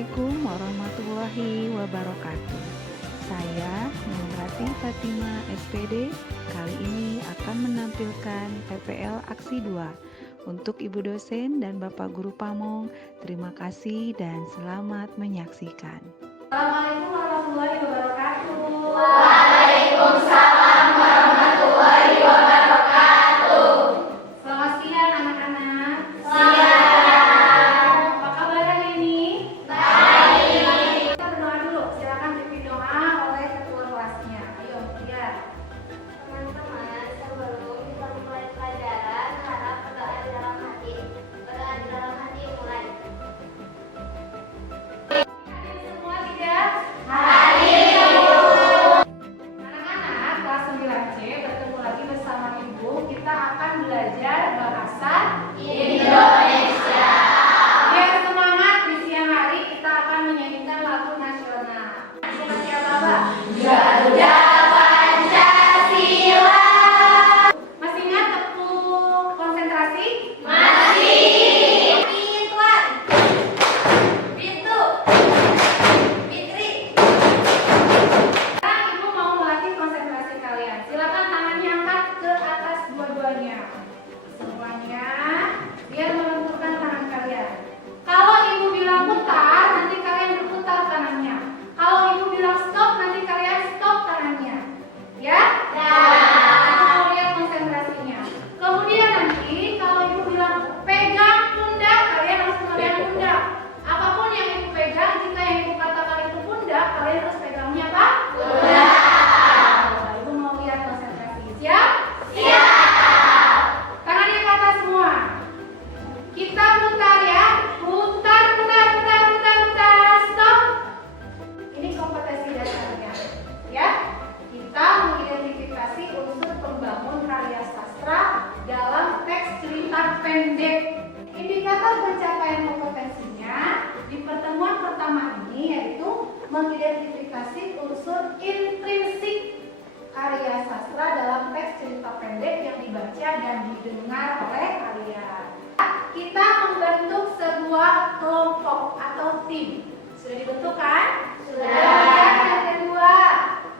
Assalamualaikum warahmatullahi wabarakatuh. Saya Nurati Fatima SPD kali ini akan menampilkan PPL Aksi 2 untuk Ibu dosen dan Bapak Guru Pamong. Terima kasih dan selamat menyaksikan. Assalamualaikum warahmatullahi wabarakatuh. Waalaikumsalam warahmatullahi wabarakatuh. Selamat siang anak-anak. Siang. Apa kabar hari ini? Baik. Kita berdoa dulu. Silakan pimpin doa oleh ketua kelasnya. Ayo, lihat. Teman-teman, sebelum kita mulai pelajaran, harap berdoa di dalam hati. Berdoa di dalam hati mulai. Hadir semua tidak? Hadir. Anak-anak kelas 9C bertemu lagi bersama Ibu. Kita akan belajar bahasa Indonesia. Biar semangat di siang hari kita akan menyanyikan lagu nasional. Siapa Pak? Garuda Pancasila. Masih ingat tepuk konsentrasi? Masih. Tuan. Bintu. Fitri. Sekarang Ibu mau melatih konsentrasi kalian. Silakan tangannya angkat ke atas dua-duanya. Semuanya biar melenturkan tangan kalian. Kalau Ibu bilang putar, nanti kalian berputar tangannya. Kalau Ibu bilang stop, nanti kalian stop tangannya. Ya? Kita mau lihat konsentrasinya. Kemudian nanti kalau Ibu bilang pegang pundak, kalian harus memegang pundak. Apapun yang Ibu pegang, jika yang Ibu katakan itu pundak, kalian harus pegangnya apa? Nah, Ibu mau lihat konsentrasi. Siap? Tangannya ke atas semua. Kita putar ya. Putar. Stop. Ini kompetensi dasarnya. Ya. Kita mengidentifikasi unsur pembangun karya sastra dalam teks cerita pendek. Indikator pencapaian kompetensinya di pertemuan pertama ini yaitu mengidentifikasi unsur intrinsik karya sastra dalam teks cerita pendek yang dibaca dan didengar oleh kalian. Kita membentuk sebuah kelompok atau tim. Sudah dibentuk kan? Sudah. Kemudian yang kedua,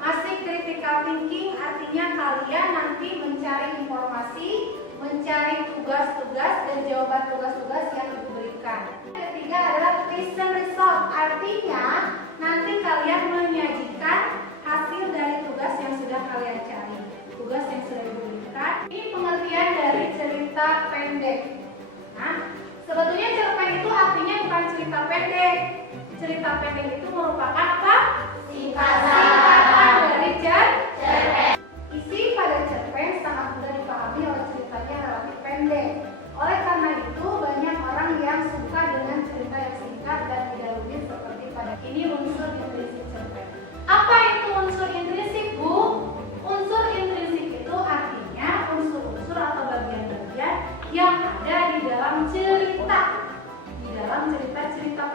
masih critical thinking, artinya kalian nanti mencari informasi, mencari tugas-tugas dan jawaban tugas-tugas yang diberikan. Yang ketiga adalah present result, artinya nanti kalian menyajikan hasil dari tugas yang sudah kalian cari, tugas yang sudah diberikan. Ini pengertian dari cerita pendek. Nah, sebetulnya cerpen itu artinya bukan cerita pendek. Cerita pendek itu merupakan apa? Singkatan dari cerpen. Isi pada cerpen sangat mudah dipahami oleh ceritanya relatif pendek. Oleh karena itu banyak orang yang suka dengan cerita yang singkat dan tidak rumit seperti pada ini unsur intrinsik cerpen. Apa itu unsur intrinsik, Bu? Unsur intrinsik itu artinya unsur-unsur atau bagian-bagian yang ada di dalam cerita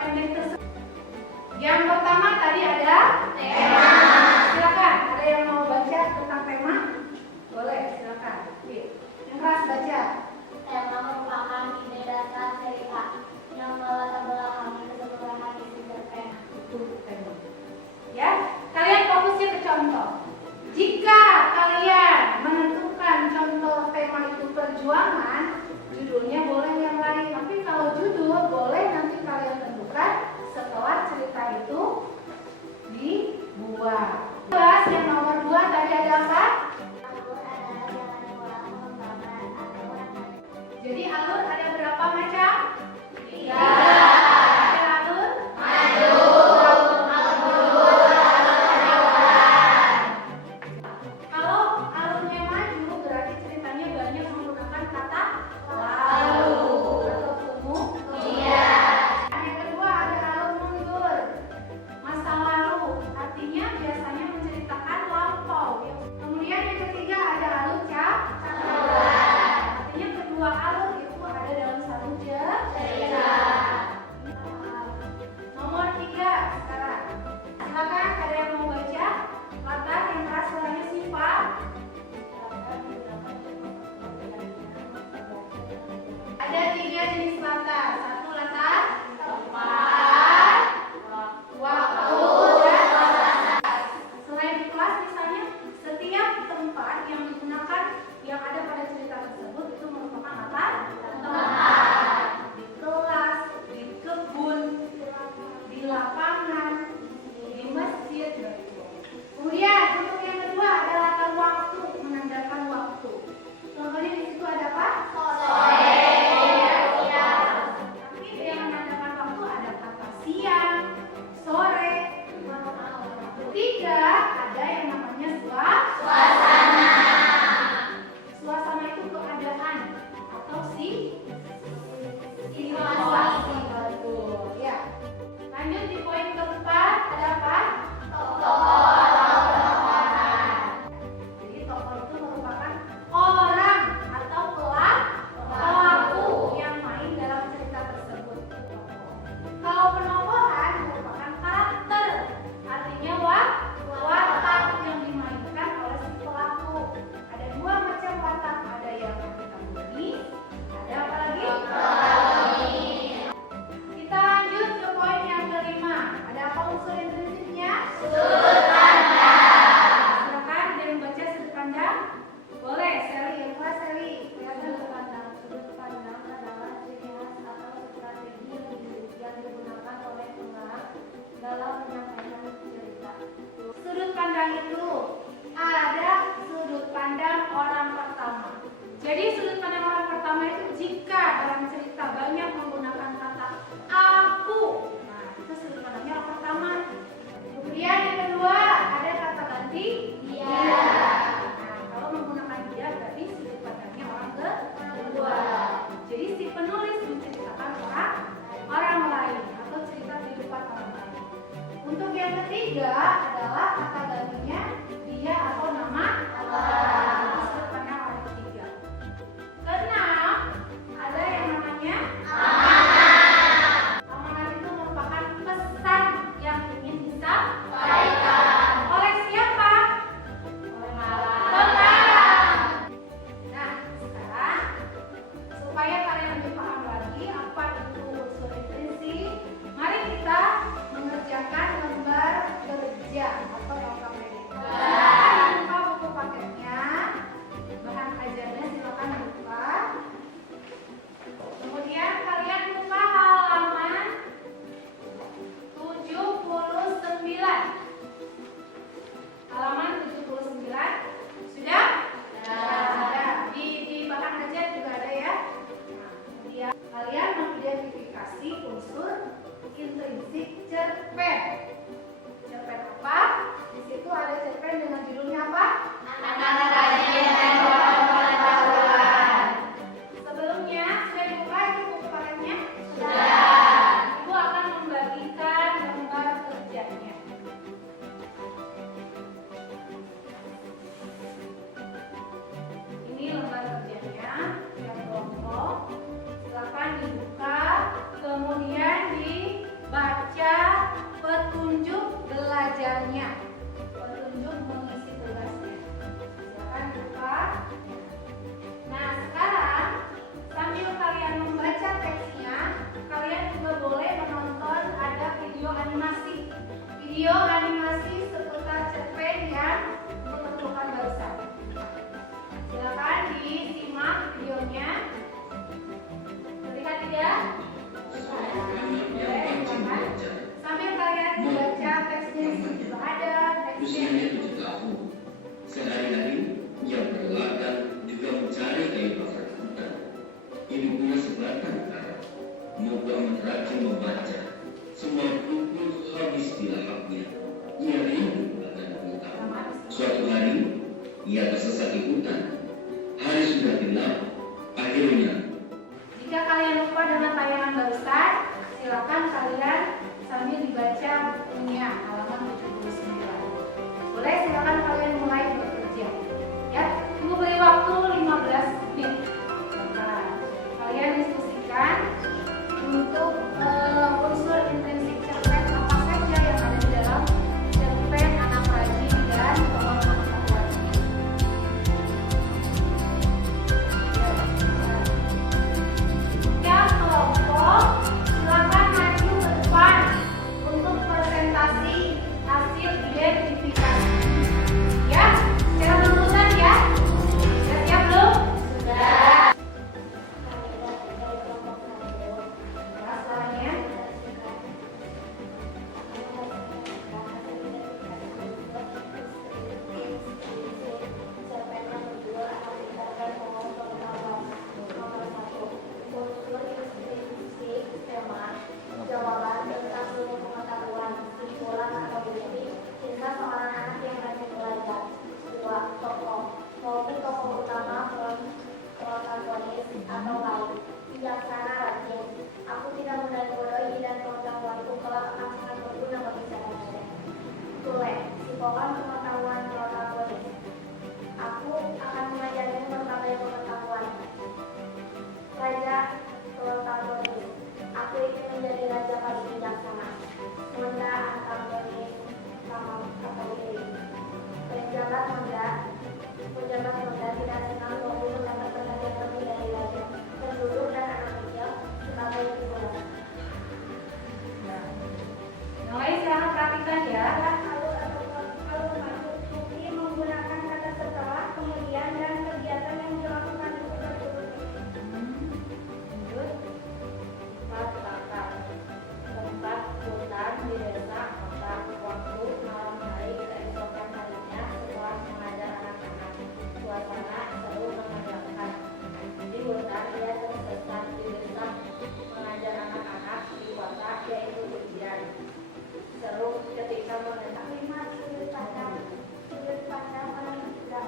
pendek tersebut. Yang pertama tadi ada tema. Silakan, ada yang mau baca tentang tema? Boleh, silakan. Yang keras baca. Tema merupakan ide dasar cerita yang melatar belakangi keseluruhan isi cerpen. Itu tema. Ya, kalian fokusnya ke contoh. Jika kalian menentukan contoh tema itu perjuangan, judulnya boleh yang lain. Tapi kalau judul boleh nanti kalian tentukan setelah cerita itu dibuat. Bahas yang nomor 2 tadi ada apa? Alur adalah jalan pulang mengembangkan aturan. Jadi alur ada berapa macam? 3. Tiga. Ada alur? Kalau alurnya maju berarti ceritanya banyak menggunakan kata lalu atau kemudian. Yang kedua ada alur mundur, masa lalu, artinya biasanya menceritakan lampau. Kemudian yang ketiga ada alur campuran, artinya kedua alur itu ada dalam satu cerita. Nomor 3 sekarang. Silakan ada yang mau baca? Latar yang keras suaranya Siva. Ada 3 jenis latar. Satu latar tempat, ketiga adalah kata gantinya dia atau nama orang. Terus depannya orang ketiga. Keenam, ada yang namanya amanat itu merupakan pesan yang ingin disampaikan oleh siapa? Oleh pengarang. Nah, sekarang supaya kalian lebih paham lagi apa itu unsur intrinsik, mari kita mengerjakan lembar kerja atau LKPD. Silakan buka buku paketnya, bahan ajarnya silakan buka. Kemudian kalian buka halaman 79. Halaman 79 sudah? Ada. Di bahan ajar juga ada ya. Nah, kemudian kalian mengidentifikasi unsur intrinsik cerpen. Cerpen apa? Di situ ada cerpen dengan judulnya apa? Anak rajin dan pengetahuan. Sebelumnya sudah dibuka itu buku paketnya? Sudah. Ibu akan membagikan lembar kerjanya. Ini lembar kerjanya yang kelompok. Silakan dibuka, kemudian dibaca petunjuk belajarnya, petunjuk mengisi tugasnya. Silakan buka. Nah, sekarang sambil kalian membaca teksnya, kalian juga boleh menonton ada video animasi. Video animasi seputar cerpen yang diperlukan barusan. Silakan disimak videonya. Terlihat tidak? Boleh, silakan. Sambil kalian membaca teksnya di situ juga ada teksnya. Usianya 7 tahun. Sehari-hari ia berladang juga mencari kayu bakar hutan. Ibunya sebatang kara. Moga rajin membaca. Semua buku habis dilahapnya. Ia rindu akan hutan. Suatu hari ia tersesat di hutan. Hari sudah gelap. Akhirnya Jika kalian lupa dengan tayangan barusan, silakan kalian sambil dibaca bukunya halaman 79. Boleh, silakan kalian mulai bekerja. Ya, tunggu beri waktu 15 menit. Nah, kalian diskusikan untuk unsur intrinsik cerpen apa saja yang ada di dalam cerpen anak rajin dan pengetahuan. Ya, kelompok, silakan maju ke depan untuk presentasi hasil identifikasi. Ya, secara berurutan ya. Sudah siap belum? Sudah. Masalahnya, jawaban tentang ilmu pengetahuan, kesimpulan atau bukti tentang seorang anak yang rajin belajar. 2. Tokoh, maupun tokoh utama protagonis atau lain. Bijaksana rajin. Aku tidak mudah dibodohi dan pengetahuanku kelak akan sangat berguna bagi saya. Tulen, simpanan pengetahuan protagonis. Aku akan mengajarimu berbagai pengetahuan. Raja protagonis. Aku ingin menjadi raja paling bijaksana. Munda antagonis sama kategori. Pejabat Munda tidak senang membunuh kata-kata yang lebih dari raja. Penduduk dan anak kecil sebagai hiburan. mulai silakan praktikan ya. Kalau masuk bukti menggunakan kata setelah, kemudian dan kegiatan yang dilakukan itu berturut-turut. Lanjut. Tempat bakar, tempat hutan di desa kota, waktu malam hari keesokan harinya setelah mengajar anak-anak. Suasana seru menegangkan. Di hutan dia tersesat di desa mengajar anak-anak, di kota yaitu ujian. Seru ketika mendengar sudut pandang orang tidak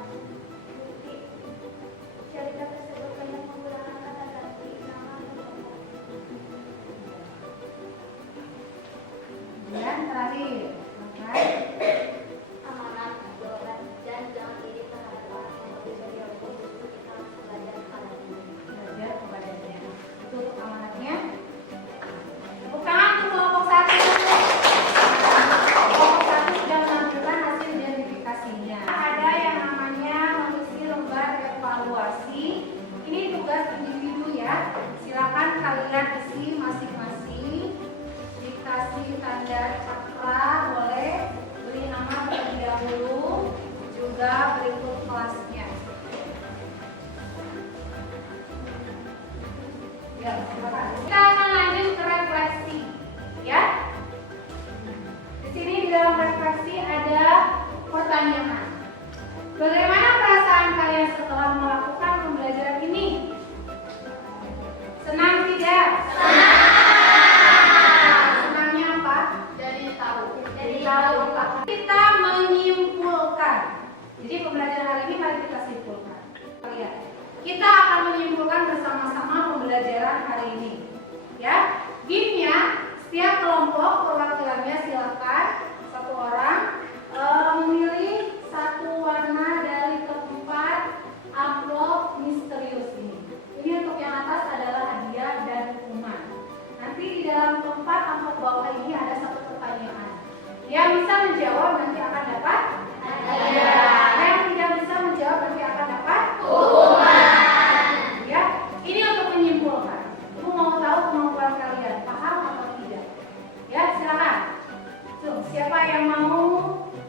bukti. Cerita tersebut banyak menggunakan kata ganti nama tokoh. Dan terakhir, maka Kita akan lanjut ke refleksi, ya. Di sini di dalam refleksi ada pertanyaan. Bagaimana perasaan kalian setelah melakukan pembelajaran ini? Senang tidak? Senangnya apa? Jadi tahu. Kita menyimpulkan. Jadi pembelajaran hari ini mari kita simpulkan. Lihat. Kita akan menyimpulkan bersama-sama pembelajaran hari ini. Ya, game-nya setiap kelompok perwakilannya silakan satu orang memilih satu warna dari keempat amplop misterius ini. Ini untuk yang atas adalah hadiah dan hukuman. Nanti di dalam keempat amplop bawah ini ada satu pertanyaan. Yang bisa menjawab nanti akan dapat hadiah. Yang tidak bisa menjawab nanti akan dapat hukuman. Ya, ini untuk menyimpulkan. Ibu mau tahu kemampuan kalian, paham atau tidak? Ya, silakan. Tuh, siapa yang mau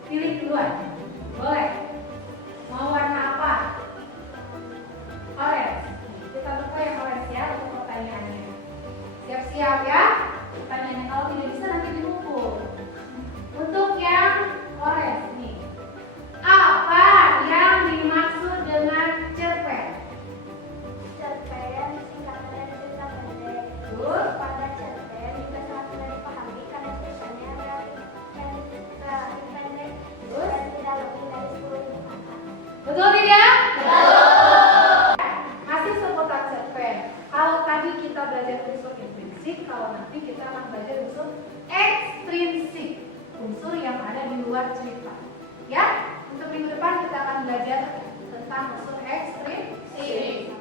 pilih duluan? Boleh. Mau warna apa? Orange. Kita buka yang orange ya untuk pertanyaannya. Siap-siap ya. Pertanyaannya kalau tidak bisa nanti dipukul. Untuk yang orange nih. Apa yang dimaksud dengan cerpen? Cerpen singkat dari cerita pendek. Terus? Pada cerpen juga sangat mudah dipahami karena tulisannya relatif pendek dan tidak lebih dari 10 kata. Betul tidak? Masih seputar cerpen. Kalau tadi kita belajar unsur intrinsik, kalau nanti kita akan belajar unsur ekstrinsik, unsur yang ada di luar cerita. Ya, untuk minggu depan kita akan belajar tentang unsur ekstrinsik.